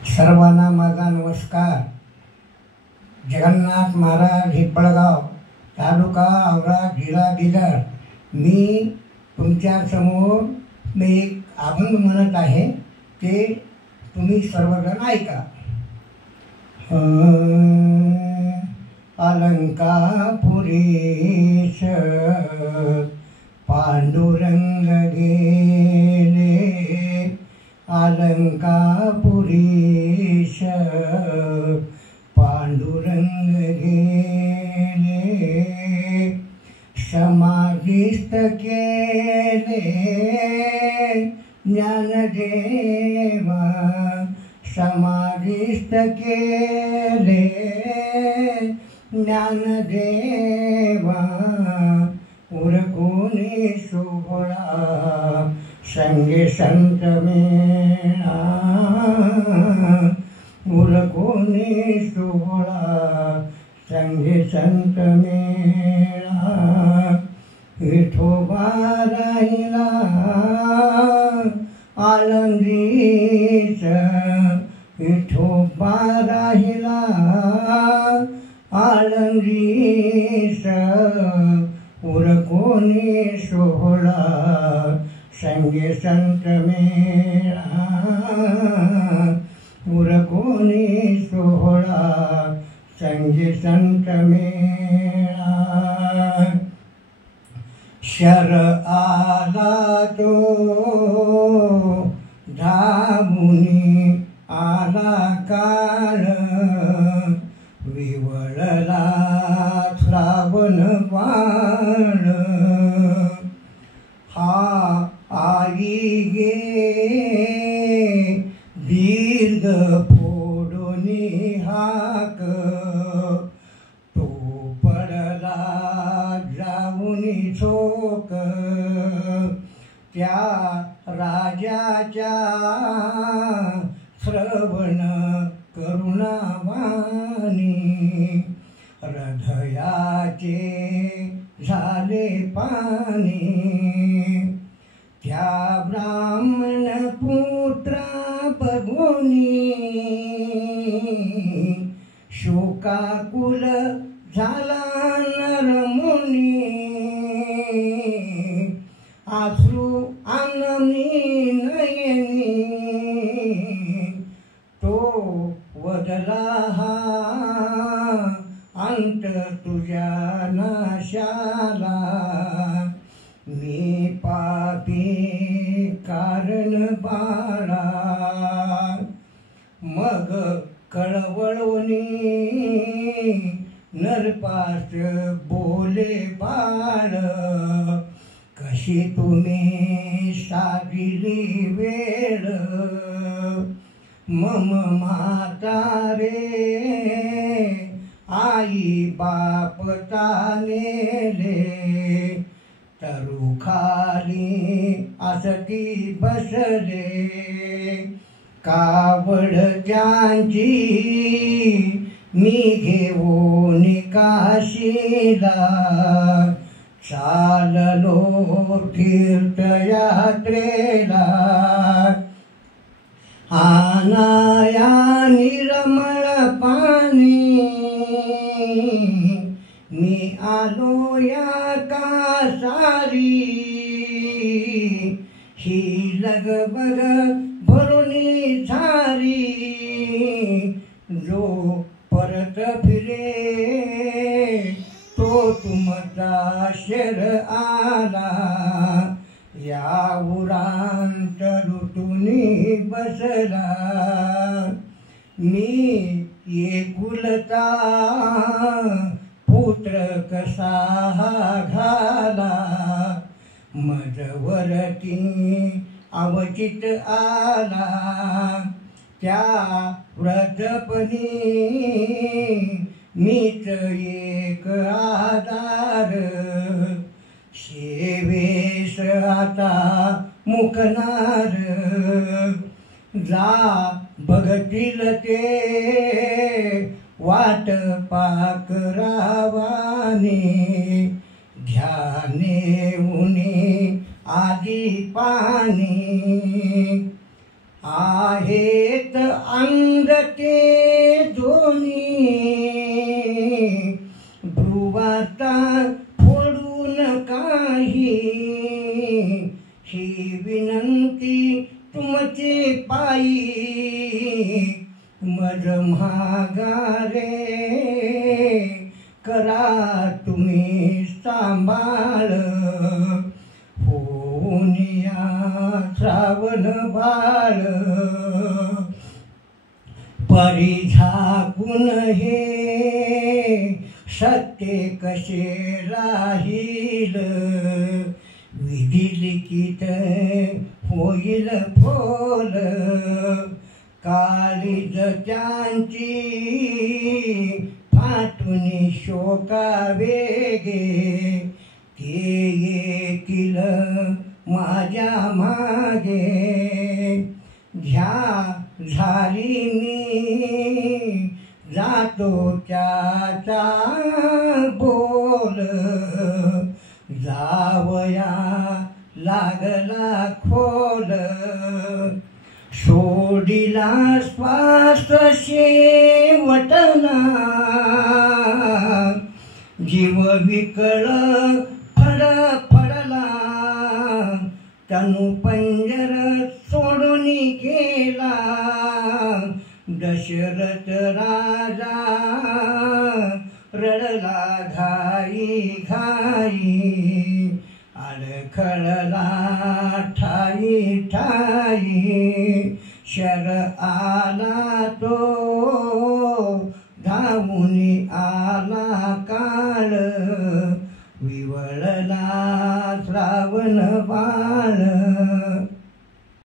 सर्वांना माझा नमस्कार. जगन्नाथ महाराज हिप्पळगाव, तालुका औराद, जिल्हा बिदर. मी तुमच्यासमोर एक अभंग म्हणत आहे, ते तुम्ही सर्वजण ऐका. अलंकापुरीश पांडुरंग गेले, अलंकापुरीश पांडुरंग गेले. समाधिस्थ केले ज्ञानदेवा, समाधिस्थ केले ज्ञानदेवा. उरकुनी सोहळा संगे संत मेळा, उरकुनी सोहळा संगे संत मेळा. विठोबा राहिला आळंदीच, विठोबा राहिला आळंदीच. उरकुनी सोहळा संगे संत मेळा, उरकुनी सोहळा संगे संत मेळा. शर आला तो धामुनी आला काळ, विवळला श्रावण बाळ. हा आई गे दीर्घ फोडोनी हाक, तो पडला जाऊनी झोक. त्या राजाच्या श्रवण करुणावाणी, हृदयाचे झाले पाणी. त्या ब्राह्मण पुत्रा बघुनी, शोकाकुल झाला नरमुनी. अश्रू आणनी नयनी, तो वदला हा अंत तुझ्या नाशाला. मी पापी कारण बाळा, मग कळवळोनी नरपास बोले बाळ. कशी तुम्ही साधिली वेळ, मम माता रे आई बाप तानेले. तरुखाली असती बसले, कावड त्यांची मी घेऊन काशीला. चाललो तीर्थयात्रेला, आनाया निर्मळ पाणी. मी आलो या कासारी, ही लगबग भरुनी झारी. जो परत फिरे तो तुमचा शर आला. या उरांत लुटुनी बसला. मी एकुलता पुत्र कसा घाला. मजवरती अवचित आला. त्या व्रतपणी मीच एक आधार. शेवेश आता मुकणार. जा बघतील ते वाट पाकरावाने. ध्याने उनी आदी पाणी. आहेत अन्न आली तुमचे पायी मज महागारे करा तुम्ही सांभाळ होनिया श्रावण बाळ परिझाकून हे सत्य कसे राहील विधी लिखित होईल फोल काळीज त्यांची फाटून शोका वेगे ते येतील माझ्या मागे घ्या झाली मी जातो त्याचा बोल जावया लागला खोल सोडिला श्वास शेवटला जीव विकळ फडफडला तनु पंजर सोडून गेला दशरथ राजा रडला घाई घाई अडखळला ठाई ठाई शर आला तो धावून आला काळ विवळला श्रावण बाळ